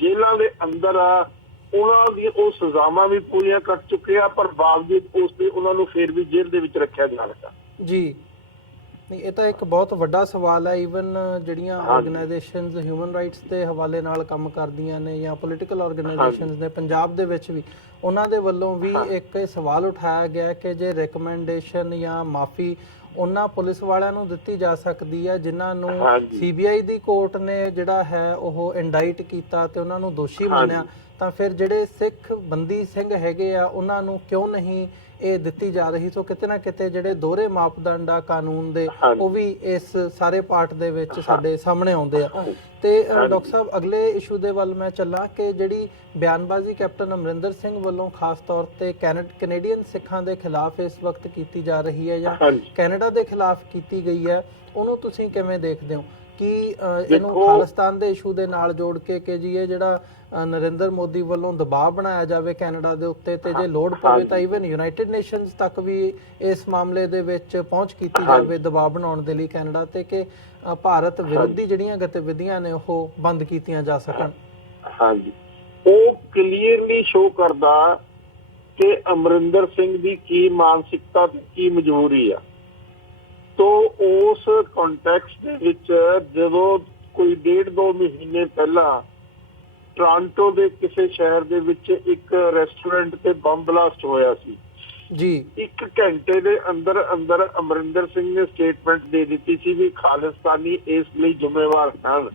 ਜੇਲਾਂ ਦੇ ਅੰਦਰ ਆ ਉਹਨਾਂ ਦੀਆਂ ਉਹ ਸਜ਼ਾਵਾਂ ਵੀ ਪੂਰੀਆਂ ਕੱਟ ਚੁੱਕੇ ਆ, ਪਰ ਬਾਵਜੂਦ ਉਸ ਦੇ ਉਹਨਾਂ ਨੂੰ ਫਿਰ ਵੀ ਜੇਲ੍ਹ ਦੇ ਵਿੱਚ ਰੱਖਿਆ ਜਾ ਰਿਹਾ ਜੀ। ਨਹੀਂ, ਇਹ ਤਾਂ ਇੱਕ ਬਹੁਤ ਵੱਡਾ ਸਵਾਲ ਹੈ। ਈਵਨ ਜਿਹੜੀਆਂ ਆਰਗੇਨਾਈਜੇਸ਼ਨਸ ਹਿਊਮਨ ਰਾਈਟਸ ਦੇ ਹਵਾਲੇ ਨਾਲ ਕੰਮ ਕਰਦੀਆਂ ਨੇ ਜਾਂ ਪੋਲੀਟੀਕਲ ਆਰਗੇਨਾਈਜੇਸ਼ਨਸ ਨੇ ਪੰਜਾਬ ਦੇ ਵਿੱਚ ਵੀ, ਉਹਨਾਂ ਦੇ ਵੱਲੋਂ ਵੀ ਇੱਕ ਸਵਾਲ ਉਠਾਇਆ ਗਿਆ ਕਿ ਜੇ ਰਿਕਮੈਂਡੇਸ਼ਨ ਜਾਂ ਮਾਫੀ ਉਹਨਾਂ ਪੁਲਿਸ ਵਾਲਿਆਂ ਨੂੰ ਦਿੱਤੀ ਜਾ ਸਕਦੀ ਹੈ ਜਿਨ੍ਹਾਂ ਨੂੰ CBI ਦੀ ਕੋਰਟ ਨੇ ਜਿਹੜਾ ਹੈ ਉਹ ਇੰਡਾਈਟ ਕੀਤਾ ਤੇ ਉਹਨਾਂ ਨੂੰ ਦੋਸ਼ੀ ਮੰਨਿਆ, ਤਾਂ ਫਿਰ ਜਿਹੜੇ ਸਿੱਖ ਬੰਦੀ ਸਿੰਘ ਹੈਗੇ ਆ ਉਹਨਾਂ ਨੂੰ ਕਿਉਂ ਨਹੀਂ ਇਹ ਦਿੱਤੀ ਜਾ ਰਹੀ? ਸੋ ਕਿਤੇ ਨਾ ਕਿਤੇ ਜਿਹੜੇ ਦੋਹਰੇ ਮਾਪਦੰਡ ਆ ਕਾਨੂੰਨ ਦੇ ਉਹ ਵੀ ਇਸ ਸਾਰੇ ਪਾਰਟ ਦੇ ਵਿੱਚ ਸਾਡੇ ਸਾਹਮਣੇ ਆਉਂਦੇ ਆ। ਤੇ ਡਾਕਟਰ ਸਾਹਿਬ, ਅਗਲੇ ਇਸ਼ੂ ਦੇ ਵੱਲ ਮੈਂ ਚੱਲਾਂ ਕਿ ਜਿਹੜੀ ਬਿਆਨਬਾਜ਼ੀ ਕੈਪਟਨ ਅਮਰਿੰਦਰ ਸਿੰਘ ਵੱਲੋਂ ਖਾਸ ਤੌਰ ਤੇ ਕੈਨੇਡੀਅਨ ਸਿੱਖਾਂ ਦੇ ਖਿਲਾਫ ਇਸ ਵਕਤ ਕੀਤੀ ਜਾ ਰਹੀ ਹੈ ਜਾਂ ਕੈਨੇਡਾ ਦੇ ਖਿਲਾਫ ਕੀਤੀ ਗਈ ਹੈ, ਉਹਨੂੰ ਤੁਸੀਂ ਕਿਵੇਂ ਦੇਖਦੇ ਹੋ? ਕਿ ਇਹਨੂੰ ਖਾਲਿਸਤਾਨ ਦੇ ਇਸ਼ੂ ਦੇ ਨਾਲ ਜੋੜ ਕੇ ਕਿ ਜੀ ਇਹ ਜਿਹੜਾ ਨਰਿੰਦਰ ਮੋਦੀ ਵੱਲੋਂ ਦਬਾਅ ਬਣਾਇਆ ਜਾਵੇ ਕੈਨੇਡਾ ਦੇ ਉੱਤੇ, ਤੇ ਜੇ ਲੋੜ ਪਵੇ ਤਾਂ ਈਵਨ ਯੂਨਾਈਟਿਡ ਨੇਸ਼ਨਸ ਤੱਕ ਵੀ ਇਸ ਮਾਮਲੇ ਦੇ ਵਿੱਚ ਪਹੁੰਚ ਕੀਤੀ ਜਾਵੇ ਦਬਾਅ ਬਣਾਉਣ ਦੇ ਲਈ ਕੈਨੇਡਾ ਤੇ, ਕਿ ਭਾਰਤ ਵਿਰੋਧੀ ਜਿਹੜੀਆਂ ਗਤੀਵਿਧੀਆਂ ਨੇ ਉਹ ਬੰਦ ਕੀਤੀਆਂ ਜਾ ਸਕਣ? ਹਾਂਜੀ, ਉਹ ਕਲੀਅਰਲੀ ਸ਼ੋ ਕਰਦਾ ਕਿ ਅਮਰਿੰਦਰ ਸਿੰਘ ਦੀ ਕੀ ਮਾਨਸਿਕਤਾ ਤੇ ਕੀ ਮਜਬੂਰੀ ਆ। ਤੋ ਉਸ ਕੰਟੈਕਸਟ ਦੇ ਵਿੱਚ ਜਦੋਂ ਕੋਈ 1.5-2 ਮਹੀਨੇ ਪਹਿਲਾਂ ਟੋਰਾਂਟੋ ਦੇ ਕਿਸੇ ਸ਼ਹਿਰ ਦੇ ਵਿੱਚ ਇੱਕ ਰੈਸਟੋਰੈਂਟ ਤੇ ਬੰਬ ਬਲਾਸਟ ਹੋਇਆ ਸੀ ਜੀ, 1 ਘੰਟੇ ਦੇ ਅੰਦਰ ਅੰਦਰ ਅਮਰਿੰਦਰ ਸਿੰਘ ਨੇ ਸਟੇਟਮੈਂਟ ਦੇ ਦਿੱਤੀ ਸੀ ਵੀ ਖਾਲਿਸਤਾਨੀ ਇਸ ਲਈ ਜ਼ਿੰਮੇਵਾਰ ਹਨ।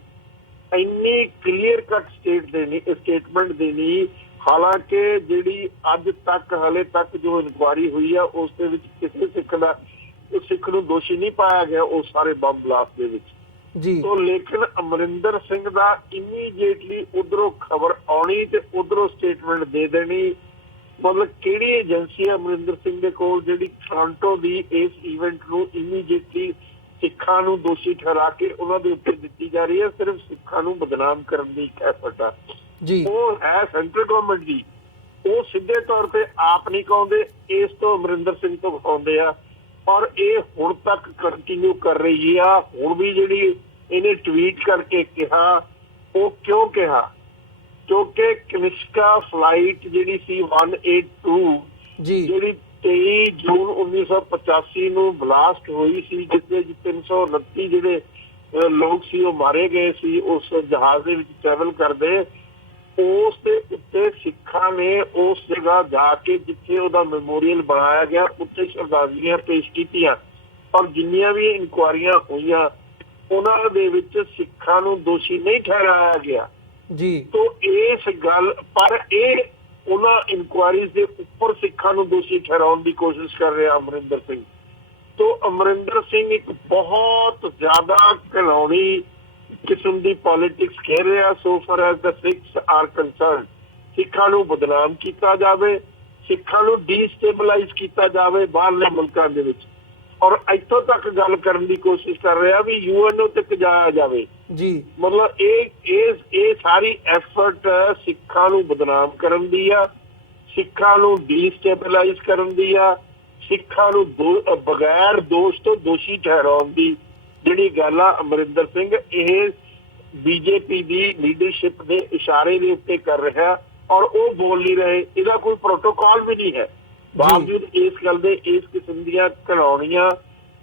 ਇੰਨੀ ਕਲੀਅਰ ਕੱਟ ਸਟੇਟਮੈਂਟ ਦੇਣੀ, ਹਾਲਾਂਕਿ ਜਿਹੜੀ ਅੱਜ ਤੱਕ ਹਲੇ ਤੱਕ ਜੋ ਇਨਕੁਆਇਰੀ ਹੋਈ ਆ ਉਸ ਦੇ ਵਿੱਚ ਕਿਸੇ ਸਿੱਖ ਨੂੰ ਦੋਸ਼ੀ ਨਹੀਂ ਪਾਇਆ ਗਿਆ ਉਸ ਸਾਰੇ ਬੰਬ ਬਲਾਸਟ ਦੇ ਵਿੱਚ। ਜੀ तो लेकिन अमरिंदर सिंह दा इमीडिएटली उधरों खबर आनी ते उधरों स्टेटमेंट दे देनी। मतलब किहड़ी एजेंसी है अमरिंदर सिंह दे कोल जिहड़ी टोरंटो दी इस इवेंट नूं इमीडिएटली सिखां नूं दोषी ठहरा के उन्हां दे उत्ते दित्ती जा रही है, सिर्फ सिखां नूं बदनाम करन दी एक एफर्ट है। जी वो है सेंट्रल गवर्नमेंट दी, वो सीधे तौर पे आप नहीं कहते, इस तो अमरिंदर सिंह तो कहते हैं और ये हुण तक कंटिन्यू कर रही है। हुण भी जिहड़ी इन्हें ट्वीट करके कहा, वो क्यों कहा? क्योंकि कनिष्का फ्लाइट जिहड़ी सी 182 जी जिहड़ी 23 जून 1985 ਨੂੰ ਬਲਾਸਟ ਹੋਈ ਸੀ, ਜਿੱਥੇ 329 ਜਿਹੜੇ ਲੋਕ ਸੀ ਉਹ ਮਾਰੇ ਗਏ ਸੀ ਉਸ ਜਹਾਜ਼ ਦੇ ਵਿੱਚ ਟਰੈਵਲ ਕਰਦੇ। ਉਸ ਦੇ ਉੱਤੇ ਸਿੱਖਾਂ ਨੇ ਉਸ ਜਗ੍ਹਾ ਜਾ ਕੇ ਜਿੱਥੇ ਉਹਦਾ ਮੈਮੋਰੀਅਲ ਬਣਾਇਆ ਗਿਆ ਉੱਥੇ ਸ਼ਰਧਾਂਜਲੀਆਂ ਪੇਸ਼ ਕੀਤੀਆਂ, ਪਰ ਜਿੰਨੀਆਂ ਵੀ ਇਨਕੁਆਰੀਆਂ ਹੋਈਆਂ ਉਹਨਾਂ ਦੇ ਵਿੱਚ ਸਿੱਖਾਂ ਨੂੰ ਦੋਸ਼ੀ ਨਹੀਂ ਠਹਿਰਾਇਆ ਗਿਆ। जी तो इस गल पर उन्हां इंक्वायरीज के उपर सिखां नूं दोषी ठहराउण की कोशिश कर रहा अमरिंदर सिंह। तो अमरिंदर सिंह एक बहुत ज्यादा घिनौनी किस्म की पॉलिटिक्स खेल रहा। So far as the Sikhs are concerned, सिखां नूं बदनाम किया जाए, सिखां नूं डिस्टेबलाइज किया जाए बाहरले मुल्कां दे विच, और इत्थों तक गल करने की कोशिश कर रहा भी यूएनओ तक जाया जाए। जी मतलब ये सारी एफर्ट सिखां नूं बदनाम करन दी आ, सिखां नूं डिस्टेबलाइज करन दी आ, सिखां नूं बगैर दोष तो दोषी ठहराउण दी जिहड़ी गल आ अमरिंदर सिंह ये बीजेपी की लीडरशिप के इशारे के उत्ते कर रहा और वो बोल नहीं रहे। इसका कोई प्रोटोकॉल भी नहीं है, बावजूद इस गल दे इस किस्म दियां घिनौणियां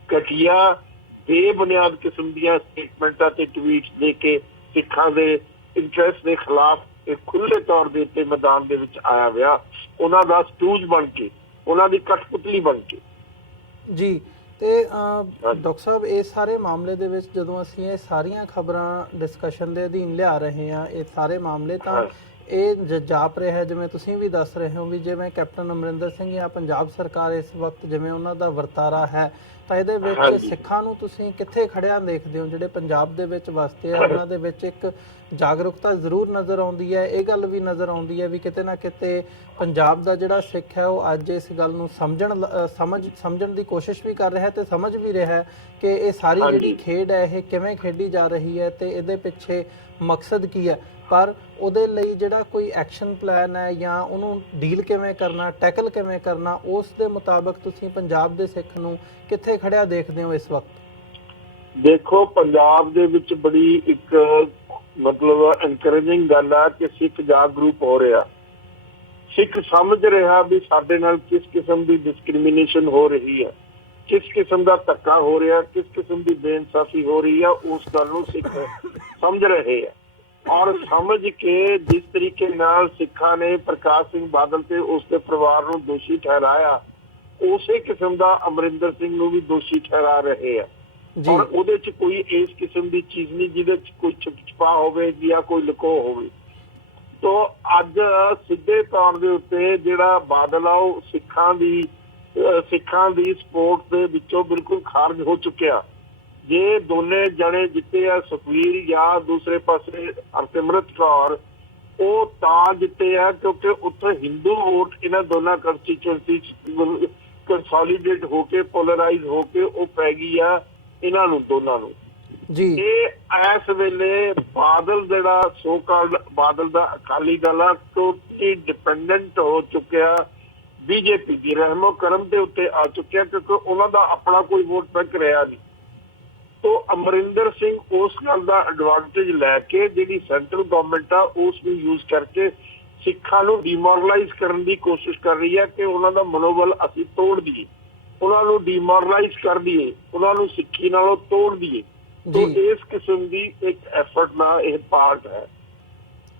घटिया बेबुनियाद किस्म दियां स्टेटमेंटां ते ट्वीट्स दे के सिखां दे इंटरस्ट के खिलाफ एक खुले तौर के उत्ते मैदान दे विच आया होया, उन्हां दा स्टूज बन के, उन्हां दी कठपुतली बन के। जी ਤੇ ਡਾਕਟਰ ਸਾਹਿਬ ਇਸ ਸਾਰੇ ਮਾਮਲੇ ਦੇ ਵਿੱਚ ਜਦੋਂ ਅਸੀਂ ਇਹ ਸਾਰੀਆਂ ਖਬਰਾਂ ਡਿਸਕਸ਼ਨ ਦੇ ਅਧੀਨ ਲਿਆ ਰਹੇ ਹਾਂ ਇਹ ਸਾਰੇ ਮਾਮਲੇ ਤਾਂ ਇਹ ਜਾਪ ਰਿਹਾ ਜਿਵੇਂ ਤੁਸੀਂ ਵੀ ਦੱਸ ਰਹੇ ਹੋ ਵੀ ਜਿਵੇਂ ਕੈਪਟਨ ਅਮਰਿੰਦਰ ਸਿੰਘ ਜਾਂ ਪੰਜਾਬ ਸਰਕਾਰ ਇਸ ਵਕਤ ਜਿਵੇਂ ਉਹਨਾਂ ਦਾ ਵਰਤਾਰਾ ਹੈ ਤਾਂ ਇਹਦੇ ਵਿੱਚ ਸਿੱਖਾਂ ਨੂੰ ਤੁਸੀਂ ਕਿੱਥੇ ਖੜਿਆ ਦੇਖਦੇ ਹੋ ਜਿਹੜੇ ਪੰਜਾਬ ਦੇ ਵਿੱਚ ਵਸਦੇ ਆ ਉਹਨਾਂ ਦੇ ਵਿੱਚ ਇੱਕ ਜਾਗਰੂਕਤਾ ਜ਼ਰੂਰ ਨਜ਼ਰ ਆਉਂਦੀ ਹੈ। ਇਹ ਗੱਲ ਵੀ ਨਜ਼ਰ ਆਉਂਦੀ ਹੈ ਵੀ ਕਿਤੇ ਨਾ ਕਿਤੇ ਪੰਜਾਬ ਦਾ ਜਿਹੜਾ ਸਿੱਖ ਹੈ ਉਹ ਅੱਜ ਇਸ ਗੱਲ ਨੂੰ ਸਮਝਣ ਦੀ ਕੋਸ਼ਿਸ਼ ਵੀ ਕਰ ਰਿਹਾ ਤੇ ਸਮਝ ਵੀ ਰਿਹਾ ਕਿ ਇਹ ਸਾਰੀ ਜਿਹੜੀ ਖੇਡ ਹੈ ਇਹ ਕਿਵੇਂ ਖੇਡੀ ਜਾ ਰਹੀ ਹੈ ਤੇ ਇਹਦੇ ਪਿੱਛੇ ਮਕਸਦ ਕੀ ਹੈ। ਪਰ ਉਹਦੇ ਲਈ ਜਿਹੜਾ ਕੋਈ ਐਕਸ਼ਨ ਪਲਾਨ ਹੈ ਜਾਂ ਉਹਨੂੰ ਡੀਲ ਕਿਵੇਂ ਕਰਨਾ, ਟੈਕਲ ਕਿਵੇਂ ਕਰਨਾ, ਉਸ ਦੇ ਮੁਤਾਬਕ ਤੁਸੀਂ ਪੰਜਾਬ ਦੇ ਸਿੱਖ ਨੂੰ ਕਿੱਥੇ ਖੜਿਆ ਦੇਖਦੇ ਹੋ ਇਸ ਵਕਤ? ਦੇਖੋ ਪੰਜਾਬ ਦੇ ਵਿੱਚ ਬੜੀ ਇੱਕ ਮਤਲਬ ਐਨਕਰੇਜਿੰਗ ਗੱਲ ਆ ਕਿ ਸਿੱਖ ਜਾਗਰੂਕ ਹੋ ਰਿਹਾ, ਸਿੱਖ ਸਮਝ ਰਿਹਾ ਵੀ ਸਾਡੇ ਨਾਲ ਕਿਸ ਕਿਸਮ ਦੀ ਡਿਸਕ੍ਰਿਮੀਨੇਸ਼ਨ ਹੋ ਰਹੀ ਹੈ, ਕਿਸ ਕਿਸਮ ਦਾ ਧੱਕਾ ਹੋ ਰਿਹਾ, ਕਿਸ ਕਿਸਮ ਦੀ ਬੇਇਨਸਾਫੀ ਹੋ ਰਹੀ ਆ, ਉਸ ਗੱਲ ਨੂੰ ਸਿੱਖ ਸਮਝ ਰਹੇ ਆ। और समझ के जिस तरीके नाल सिखा ने प्रकाश सिंह बादल से उसके परिवार को दोषी ठहराया, उसे किस्म का अमरिंदर सिंह नूं भी दोषी ठहरा रहे हैं। और उहदे च कोई इस किस्म की चीज नहीं जिहदे च कोई छुपा होवे या कोई लुको होवे। तो अज सीधे तौर के उत्ते जिहड़ा बादल आ ओह सिखां दी सपोर्ट दे विचों बिल्कुल खारिज हो चुकिया। जे दोने जने जिते आ सुखवीर या दूसरे पासे हरसिमरत कौर वो तां जिते आ क्योंकि उत्थे हिंदू वोट इन्हां दोनों कंस्टिट्यूएंसी कंसोलीडेट होके पोलराइज होके वो पै गई आ इन्हां नूं दोनां नूं जी। इस वेले बादल जिहड़ा सो कॉल्ड बादल दा अकाली दल आ टोटली डिपेंडेंट हो चुकिया बीजेपी की रहमो करम के उत्ते आ चुकिया क्योंकि उन्हां दा अपना कोई वोट बैंक रहा नहीं। तो अमरिंदर सिंह उस गल का एडवांटेज लैके जिहड़ी सेंट्रल गवर्नमेंट आ उस नूं यूज करके सिखां नूं डिमोरलाइज करने की कोशिश कर रही है कि उन्हां दा मनोबल असीं तोड़ दईए, उन्हां नूं डिमोरलाइज कर दईए, उन्हां नूं सिੱਖੀ नालों तोड़ दईए। तो इस किस्म की एक एफर्ट ना यह पार्ट है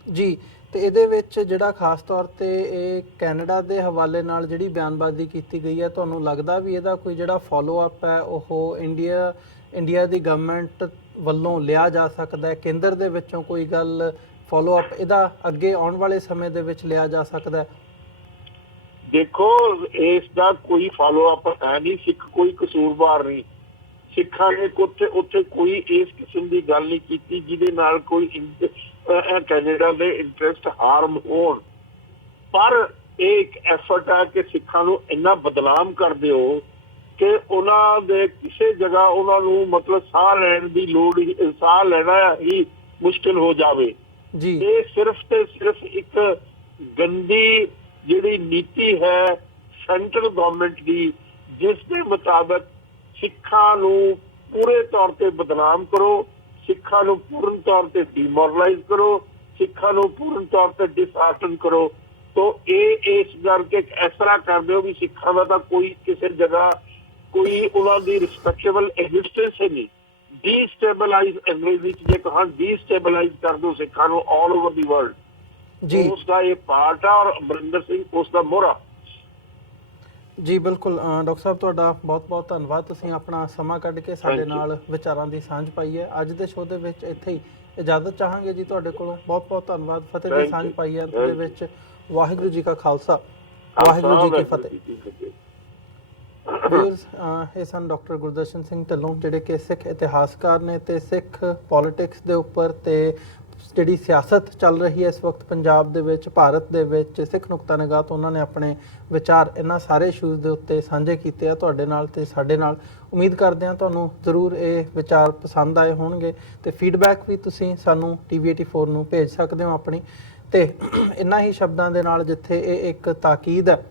जी। ਤੇ ਇਹਦੇ ਵਿੱਚ ਜਿਹੜਾ ਖਾਸ ਤੌਰ ਤੇ ਇਹ ਕੈਨੇਡਾ ਦੇ ਹਵਾਲੇ ਨਾਲ ਜਿਹੜੀ ਬਿਆਨਬਾਜ਼ੀ ਕੀਤੀ ਗਈ ਹੈ ਤੁਹਾਨੂੰ ਲੱਗਦਾ ਵੀ ਇਹਦਾ ਕੋਈ ਜਿਹੜਾ ਫੋਲੋ ਅਪ ਹੈ ਉਹ ਇੰਡੀਆ ਦੀ ਗਵਰਨਮੈਂਟ ਵੱਲੋਂ ਲਿਆ ਜਾ ਸਕਦਾ ਹੈ? ਕੇਂਦਰ ਦੇ ਵਿੱਚੋਂ ਕੋਈ ਗੱਲ ਫੋਲੋ ਅਪ ਇਹਦਾ ਅੱਗੇ ਆਉਣ ਵਾਲੇ ਸਮੇਂ ਦੇ ਵਿੱਚ ਲਿਆ ਜਾ ਸਕਦਾ ਹੈ? ਦੇਖੋ ਇਸ ਦਾ ਕੋਈ ਫਾਲੋ ਅਪ ਹੈ ਨਹੀਂ, ਸਿੱਖ ਕੋਈ ਕਸੂਰਵਾਰ ਨਹੀਂ, ਸਿੱਖਾਂ ਨੇ ਉੱਥੇ ਕੋਈ ਇਸ ਕਿਸਮ ਦੀ ਗੱਲ ਨਹੀਂ ਕੀਤੀ ਜਿਹਦੇ ਨਾਲ ਕੋਈ ਕੈਨੇਡਾ ਦੇ ਇੰਟਰਸਟ ਹਾਰਮ ਹੋਣ। ਪਰ ਇਹ ਇੱਕ ਐਫਰਟ ਆ ਕਿ ਸਿੱਖਾਂ ਨੂੰ ਇੰਨਾ ਬਦਨਾਮ ਕਰ ਦਿਓ ਕਿ ਉਹਨਾਂ ਦੇ ਕਿਸੇ ਜਗ੍ਹਾ ਉਹਨਾਂ ਨੂੰ ਮਤਲਬ ਸਾਹ ਲੈਣ ਦੀ ਲੋੜ ਸਾਹ ਲੈਣਾ ਹੀ ਮੁਸ਼ਕਿਲ ਹੋ ਜਾਵੇ ਜੀ। ਇਹ ਸਿਰਫ ਤੇ ਸਿਰਫ ਇੱਕ ਗੰਦੀ ਜਿਹੜੀ ਨੀਤੀ ਹੈ ਸੈਂਟਰਲ ਗਵਰਨਮੈਂਟ ਦੀ, ਜਿਸ ਦੇ ਮੁਤਾਬਕ ਸਿੱਖਾਂ ਨੂੰ ਪੂਰੇ ਤੌਰ ਤੇ ਬਦਨਾਮ ਕਰੋ, ਸਿੱਖਾਂ ਨੂੰ ਪੂਰਨ ਤੌਰ ਤੇ ਡੀਮੋਰਲਾਈਜ਼ ਕਰੋ, ਸਿੱਖਾਂ ਨੂੰ ਪੂਰਨ ਤੌਰ ਤੇ ਡਿਸਹਾਰਟਨ ਕਰੋ। ਤੋ ਇਹ ਇਸ ਕਰਕੇ ਇਸ ਤਰ੍ਹਾਂ ਕਰਦੇ ਹੋ ਵੀ ਸਿੱਖਾਂ ਦਾ ਤਾਂ ਕੋਈ ਕਿਸੇ ਜਗ੍ਹਾ ਕੋਈ ਉਹਨਾਂ ਦੀ ਰਿਸਪੈਕਟੇਬਲ ਐਗਜ਼ਿਸਟੈਂਸ ਹੀ ਨਹੀਂ। ਡੀਸਟੇਬਲਾਈਜ਼ ਅੰਗਰੇਜ਼ੀ ਵਿੱਚ ਜੇ ਕਹਾਂ ਡੀਸਟੇਬਲਾਈਜ਼ ਕਰ ਦਿਓ ਸਿੱਖਾਂ ਨੂੰ ਆਲ ਓਵਰ ਦੀ ਵਰਲਡ ਜੀ। ਉਸ ਦਾ ਇਹ ਪਾਰਟ ਆ ਔਰ ਅਮਰਿੰਦਰ ਸਿੰਘ ਉਸ ਦਾ ਮੋਹਰਾ। ਜੀ ਬਿਲਕੁਲ ਡਾਕਟਰ ਸਾਹਿਬ, ਤੁਹਾਡਾ ਬਹੁਤ-ਬਹੁਤ ਧੰਨਵਾਦ। ਤੁਸੀਂ ਆਪਣਾ ਸਮਾਂ ਕੱਢ ਕੇ ਸਾਡੇ ਨਾਲ ਵਿਚਾਰਾਂ ਦੀ ਸਾਂਝ ਪਾਈ ਹੈ। ਅੱਜ ਦੇ ਸ਼ੋਅ ਦੇ ਵਿੱਚ ਇੱਥੇ ਹੀ ਇਜਾਜ਼ਤ ਚਾਹਾਂਗੇ ਜੀ ਤੁਹਾਡੇ ਕੋਲੋਂ। ਬਹੁਤ-ਬਹੁਤ ਧੰਨਵਾਦ। ਫਤਿਹ ਦੀ ਸਾਂਝ ਪਾਈ ਹੈ ਅੰਤ ਦੇ ਵਿੱਚ। ਵਾਹਿਗੁਰੂ ਜੀ ਕਾ ਖਾਲਸਾ, ਵਾਹਿਗੁਰੂ ਜੀ ਕੀ ਫਤਿਹ। ਇਹ ਸਨ ਡਾਕਟਰ ਗੁਰਦਰਸ਼ਨ ਸਿੰਘ ਢਿੱਲੋਂ, ਜਿਹੜੇ ਕਿ ਸਿੱਖ ਇਤਿਹਾਸਕਾਰ ਨੇ ਤੇ ਸਿੱਖ ਪੋਲਿਟਿਕਸ ਦੇ ਉੱਪਰ ਤੇ ਜਿਹੜੀ ਸਿਆਸਤ ਚੱਲ ਰਹੀ ਹੈ ਇਸ ਵਕਤ ਪੰਜਾਬ ਦੇ ਵਿੱਚ, ਭਾਰਤ ਦੇ ਵਿੱਚ, ਸਿੱਖ ਨੁਕਤਾ ਨਿਗਾਹ ਤੋਂ ਉਹਨਾਂ ਨੇ ਆਪਣੇ ਵਿਚਾਰ ਇਹਨਾਂ ਸਾਰੇ ਇਸ਼ੂਜ਼ ਦੇ ਉੱਤੇ ਸਾਂਝੇ ਕੀਤੇ ਆ ਤੁਹਾਡੇ ਨਾਲ ਤੇ ਸਾਡੇ ਨਾਲ। ਉਮੀਦ ਕਰਦੇ ਹਾਂ ਤੁਹਾਨੂੰ ਜ਼ਰੂਰ ਇਹ ਵਿਚਾਰ ਪਸੰਦ ਆਏ ਹੋਣਗੇ ਤੇ ਫੀਡਬੈਕ ਵੀ ਤੁਸੀਂ ਸਾਨੂੰ TV84 ਨੂੰ ਭੇਜ ਸਕਦੇ ਹੋ ਆਪਣੀ। ਤੇ ਇਹਨਾਂ ਹੀ ਸ਼ਬਦਾਂ ਦੇ ਨਾਲ, ਜਿੱਥੇ ਇਹ ਇੱਕ ਤਾਕੀਦ ਹੈ,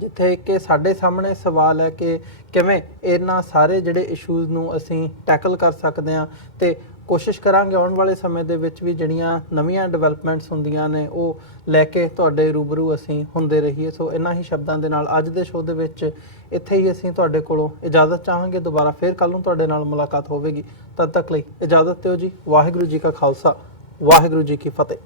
ਜਿੱਥੇ ਕਿ ਸਾਡੇ ਸਾਹਮਣੇ ਸਵਾਲ ਹੈ ਕਿ ਕਿਵੇਂ ਇਹਨਾਂ ਸਾਰੇ ਜਿਹੜੇ ਇਸ਼ੂਜ਼ ਨੂੰ ਅਸੀਂ ਟੈਕਲ ਕਰ ਸਕਦੇ ਹਾਂ, ਤੇ ਕੋਸ਼ਿਸ਼ ਕਰਾਂਗੇ ਆਉਣ ਵਾਲੇ ਸਮੇਂ ਦੇ ਵਿੱਚ ਵੀ ਜਿਹੜੀਆਂ ਨਵੀਆਂ ਡਿਵੈਲਪਮੈਂਟਸ ਹੁੰਦੀਆਂ ਨੇ ਉਹ ਲੈ ਕੇ ਤੁਹਾਡੇ ਰੂਬਰੂ ਅਸੀਂ ਹੁੰਦੇ ਰਹੀਏ। ਸੋ ਇਹਨਾਂ ਹੀ ਸ਼ਬਦਾਂ ਦੇ ਨਾਲ ਅੱਜ ਦੇ ਸ਼ੋਅ ਦੇ ਵਿੱਚ ਇੱਥੇ ਹੀ ਅਸੀਂ ਤੁਹਾਡੇ ਕੋਲੋਂ ਇਜਾਜ਼ਤ ਚਾਹਾਂਗੇ। ਦੁਬਾਰਾ ਫਿਰ ਕੱਲ੍ਹ ਨੂੰ ਤੁਹਾਡੇ ਨਾਲ ਮੁਲਾਕਾਤ ਹੋਵੇਗੀ। ਤਦ ਤੱਕ ਲਈ ਇਜਾਜ਼ਤ ਦਿਓ ਜੀ। ਵਾਹਿਗੁਰੂ ਜੀ ਕਾ ਖਾਲਸਾ, ਵਾਹਿਗੁਰੂ ਜੀ ਕੀ ਫਤਿਹ।